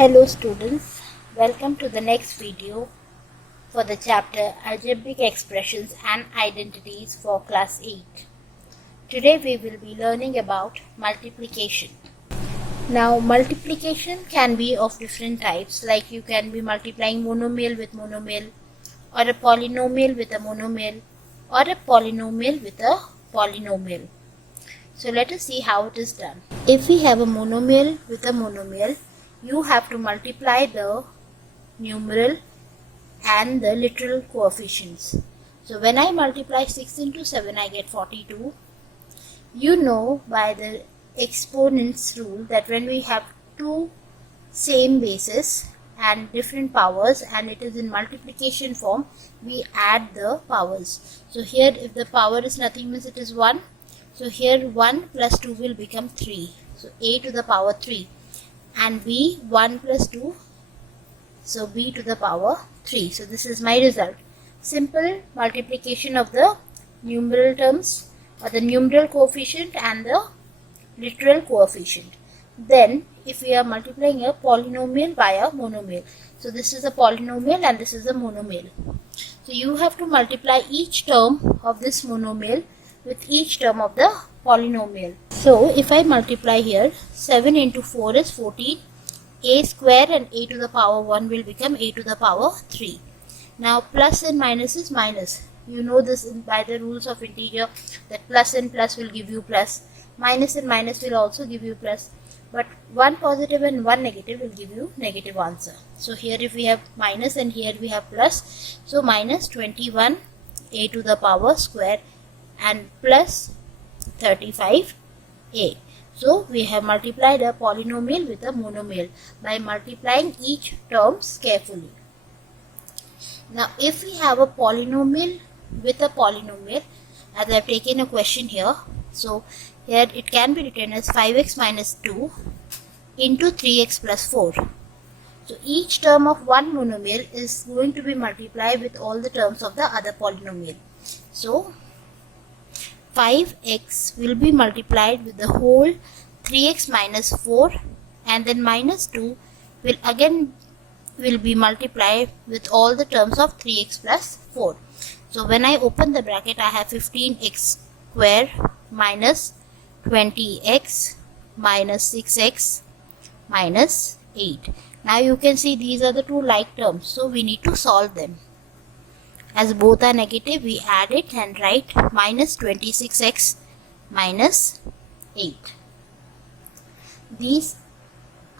Hello students, welcome to the next video for the chapter Algebraic Expressions and Identities for class 8. Today we will be learning about multiplication. Now multiplication can be of different types, like you can be multiplying monomial with monomial, or a polynomial with a monomial, or a polynomial with a polynomial. So let us see how it is done. If we have a monomial with a monomial, you have to multiply the numeral and the literal coefficients. So when I multiply 6 into 7, I get 42. You know by the exponents rule that when we have two same bases and different powers and it is in multiplication form, we add the powers. So here if the power is nothing, means it is 1. So here 1 plus 2 will become 3. So a to the power 3. And b 1 plus 2, so b to the power 3. So this is my result. Simple multiplication of the numeral terms or the numeral coefficient and the literal coefficient. Then if we are multiplying a polynomial by a monomial, so this is a polynomial and this is a monomial. So you have to multiply each term of this monomial with each term of the polynomial. So if I multiply here, 7 into 4 is 14, a square and a to the power 1 will become a to the power 3. Now plus and minus is minus. You know this by the rules of integer, that plus and plus will give you plus, minus and minus will also give you plus, but one positive and one negative will give you negative answer. So here if we have minus and here we have plus, so minus 21 a to the power square and plus 35a. So we have multiplied a polynomial with a monomial by multiplying each terms carefully. Now if we have a polynomial with a polynomial, as I have taken a question here, so here it can be written as 5x minus 2 into 3x plus 4. So each term of one monomial is going to be multiplied with all the terms of the other polynomial. So 5x will be multiplied with the whole 3x minus 4, and then minus 2 will be multiplied with all the terms of 3x plus 4. So when I open the bracket, I have 15x square minus 20x minus 6x minus 8. Now you can see these are the two like terms, so we need to solve them. As both are negative, we add it and write minus 26x minus 8. These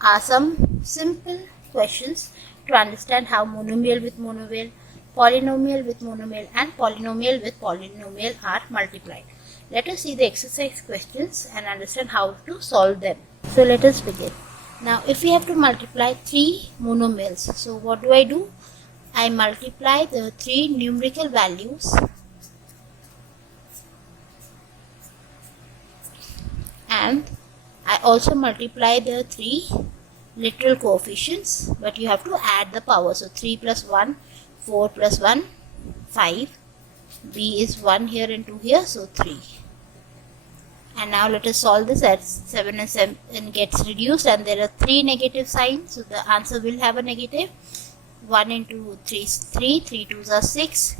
are some simple questions to understand how monomial with monomial, polynomial with monomial and polynomial with polynomial are multiplied. Let us see the exercise questions and understand how to solve them. So let us begin. Now if we have to multiply 3 monomials, so what do? I multiply the 3 numerical values and I also multiply the 3 literal coefficients, but you have to add the power. So 3 plus 1, 4 plus 1, 5, b is 1 here and 2 here, so 3. And now let us solve this as 7 and 7 gets reduced and there are 3 negative signs, so the answer will have a negative. 1 into 3 is 3, 3 2s are 6,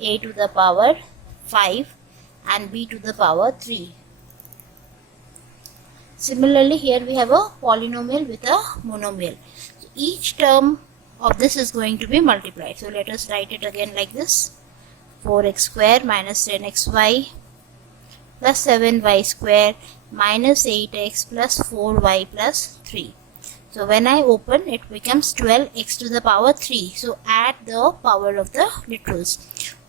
a to the power 5 and b to the power 3. Similarly here we have a polynomial with a monomial. So each term of this is going to be multiplied. So let us write it again like this. 4x square minus 10xy plus 7y square minus 8x plus 4y plus 3. So when I open, it becomes 12x to the power 3. So add the power of the literals.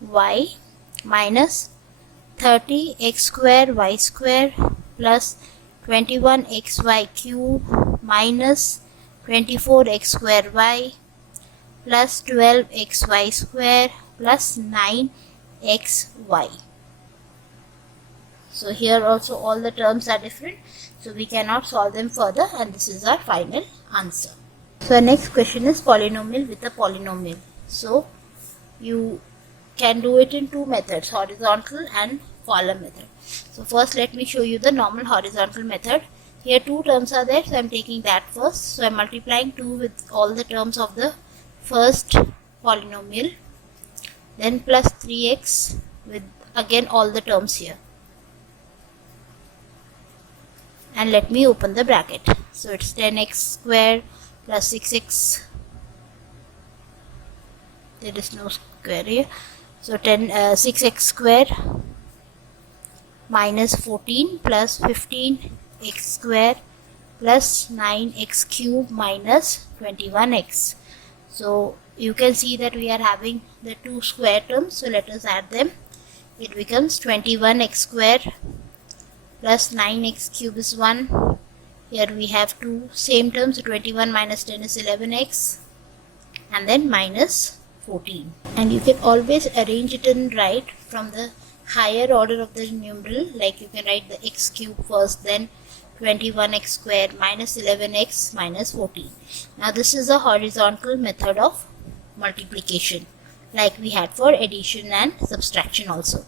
Y minus 30x square y square plus 21xy cube minus 24x square y plus 12xy square plus 9xy. So here also all the terms are different, so we cannot solve them further, and this is our final answer. So our next question is polynomial with a polynomial. So you can do it in two methods, horizontal and column method. So first let me show you the normal horizontal method. Here 2 terms are there, so I am taking that first. So I am multiplying 2 with all the terms of the first polynomial, then plus 3x with again all the terms here, and let me open the bracket. So it's 10x square plus 6x, there is no square here, so 6x square minus 14 plus 15x square plus 9x cube minus 21x. So you can see that we are having the 2 square terms, so let us add them. It becomes 21x square plus 9x cube is 1. Here we have 2 same terms, so 21 minus 10 is 11x, and then minus 14. And you can always arrange it in right from the higher order of the numeral, like you can write the x cube first, then 21x square minus 11x minus 14. Now this is a horizontal method of multiplication, like we had for addition and subtraction also.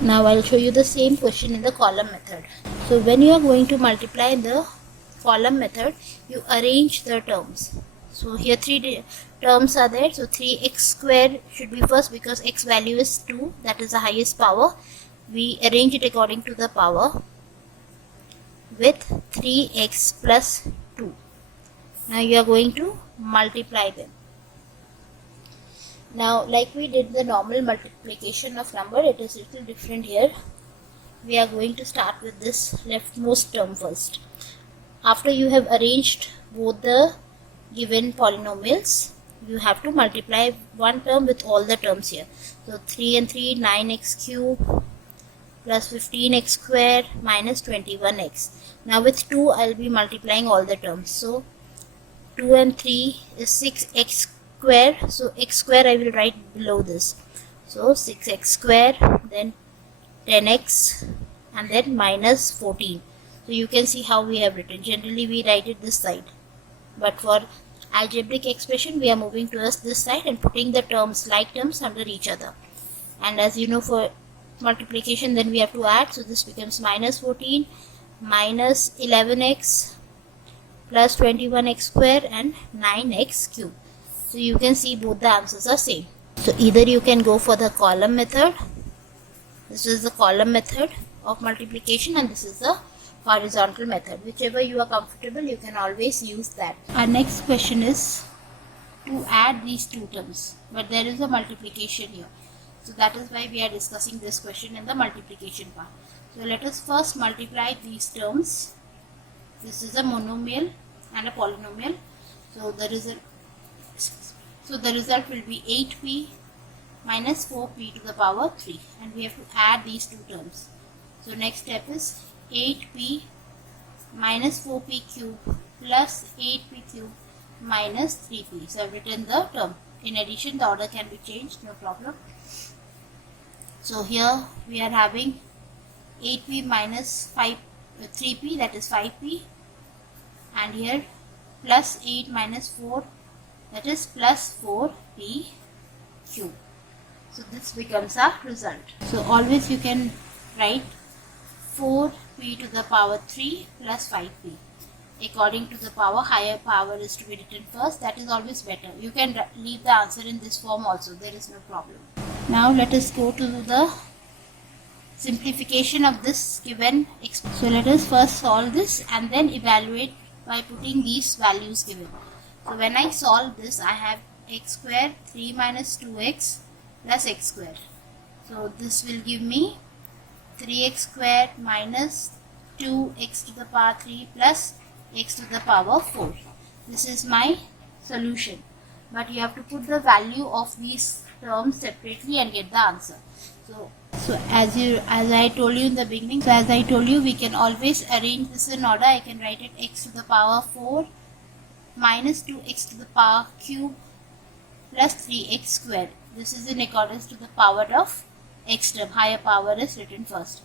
Now I'll show you the same question in the column method. So when you are going to multiply in the column method, you arrange the terms. So here 3 terms are there, so 3x square should be first because x value is 2, that is the highest power. We arrange it according to the power with 3x plus 2. Now you are going to multiply them. Now like we did the normal multiplication of number, it is a little different here. We are going to start with this leftmost term first. After you have arranged both the given polynomials, you have to multiply one term with all the terms here. So 3 and 3, 9x cube plus 15x square minus 21x. Now with 2 I will be multiplying all the terms. So 2 and 3 is 6x square. So x square I will write below this. So 6x square, then 10x, and then minus 14. So you can see how we have written. Generally we write it this side, but for algebraic expression we are moving towards this side and putting the terms, like terms, under each other. And as you know, for multiplication then we have to add, so this becomes minus 14 minus 11x plus 21x square and 9x cube. So you can see both the answers are same. So either you can go for the column method, this is the column method of multiplication, and this is the horizontal method. Whichever you are comfortable, you can always use that. Our next question is to add these 2 terms, but there is a multiplication here. So that is why we are discussing this question in the multiplication part. So let us first multiply these terms. This is a monomial and a polynomial. So the result will be 8p minus 4p to the power 3, and we have to add these 2 terms. So next step is 8p minus 4p cube plus 8p cube minus 3p. So I have written the term. In addition, the order can be changed, no problem. So here we are having 8p minus 3p, that is 5p, and here plus 8 minus 4, that is plus 4p cube. So this becomes our result. So always you can write 4p to the power 3 plus 5p. According to the power, higher power is to be written first. That is always better. You can leave the answer in this form also. There is no problem. Now let us go to the simplification of this given expression. So let us first solve this and then evaluate by putting these values given. So when I solve this, I have x square 3 minus 2x plus x square. So this will give me 3x square minus 2x to the power 3 plus x to the power 4. This is my solution. But you have to put the value of these terms separately and get the answer. So as I told you in the beginning, we can always arrange this in order. I can write it x to the power 4 minus 2x to the power cube plus 3x square. This is in accordance to the power of x term. Higher power is written first.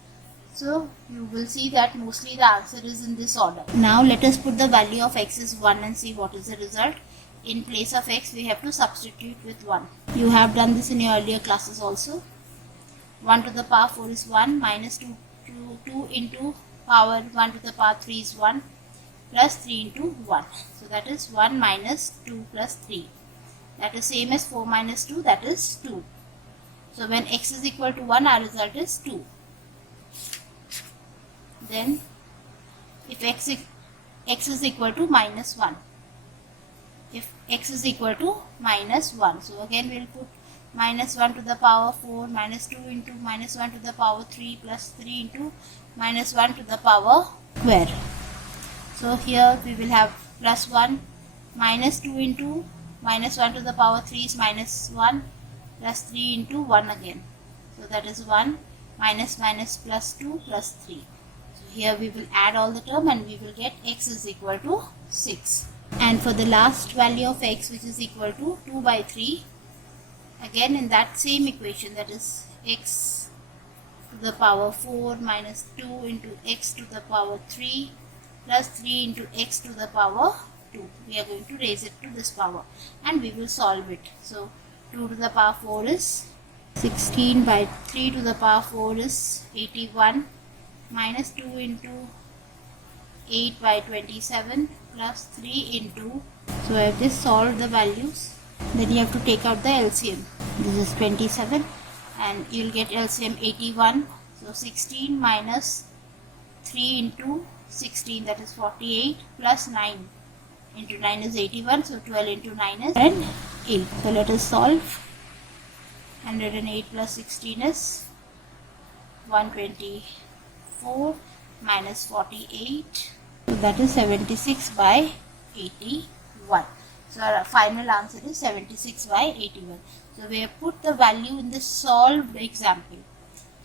So you will see that mostly the answer is in this order. Now let us put the value of x is 1 and see what is the result. In place of x we have to substitute with 1. You have done this in your earlier classes also. 1 to the power 4 is 1 minus 2 into power 1 to the power 3 is 1. plus 3 into 1. So that is 1 minus 2 plus 3. That is same as 4 minus 2, that is 2. So when x is equal to 1, our result is 2. Then if x is equal to minus 1. If x is equal to minus 1. So again we will put minus 1 to the power 4 minus 2 into minus 1 to the power 3 plus 3 into minus 1 to the power square. So here we will have plus 1 minus 2 into minus 1 to the power 3 is minus 1 plus 3 into 1 again. So that is 1 minus minus plus 2 plus 3. So here we will add all the term and we will get x is equal to 6. And for the last value of x, which is equal to 2 by 3, again in that same equation, that is x to the power 4 minus 2 into x to the power 3 plus 3 into x to the power 2. We are going to raise it to this power and we will solve it. So 2 to the power 4 is 16 by 3 to the power 4 is 81 minus 2 into 8 by 27 plus 3 into, so I have just solved the values. Then you have to take out the LCM. This is 27 and you will get LCM 81. So 16 minus 3 into 16, that is 48, plus 9 into 9 is 81. So 12 into 9 is 108. So let us solve. 108 plus 16 is 124 minus 48. So that is 76 by 81. So our final answer is 76 by 81. So we have put the value in the solved example.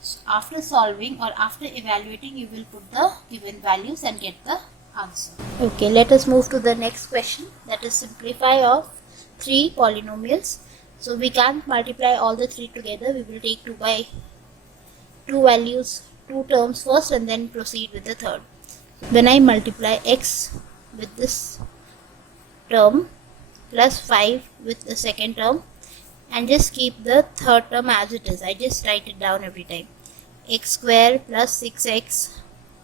So after solving or after evaluating, you will put the given values and get the answer. Okay, let us move to the next question, that is simplify of 3 polynomials. So we can't multiply all the 3 together. We will take 2 values, 2 terms first and then proceed with the third. When I multiply x with this term plus 5 with the second term and just keep the third term as it is, I just write it down every time. X square plus 6x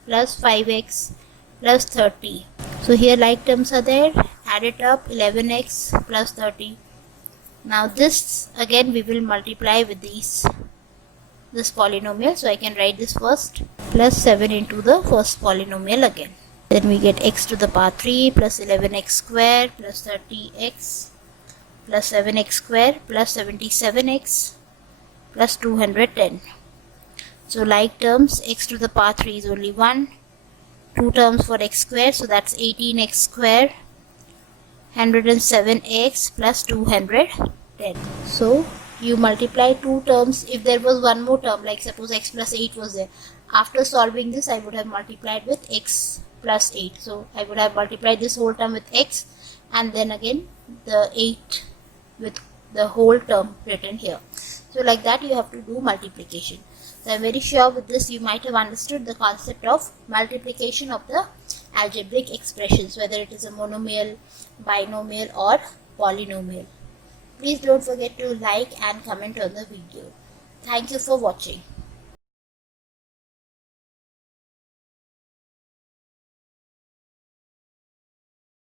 plus 5x plus 30. So here like terms are there, add it up, 11x plus 30. Now this again we will multiply with this polynomial. So I can write this first, plus 7 into the first polynomial again. Then we get x to the power 3 plus 11x square plus 30x plus 7x square plus 77x plus 210. So like terms, x to the power 3 is only 1. 2 terms for x square, so that's 18x square, 107x plus 210. So you multiply 2 terms. If there was one more term, like suppose x plus 8 was there, after solving this I would have multiplied with x plus 8. So I would have multiplied this whole term with x and then again the 8 with the whole term written here. So like that you have to do multiplication. So I am very sure with this you might have understood the concept of multiplication of the algebraic expressions, whether it is a monomial, binomial or polynomial. Please don't forget to like and comment on the video. Thank you for watching.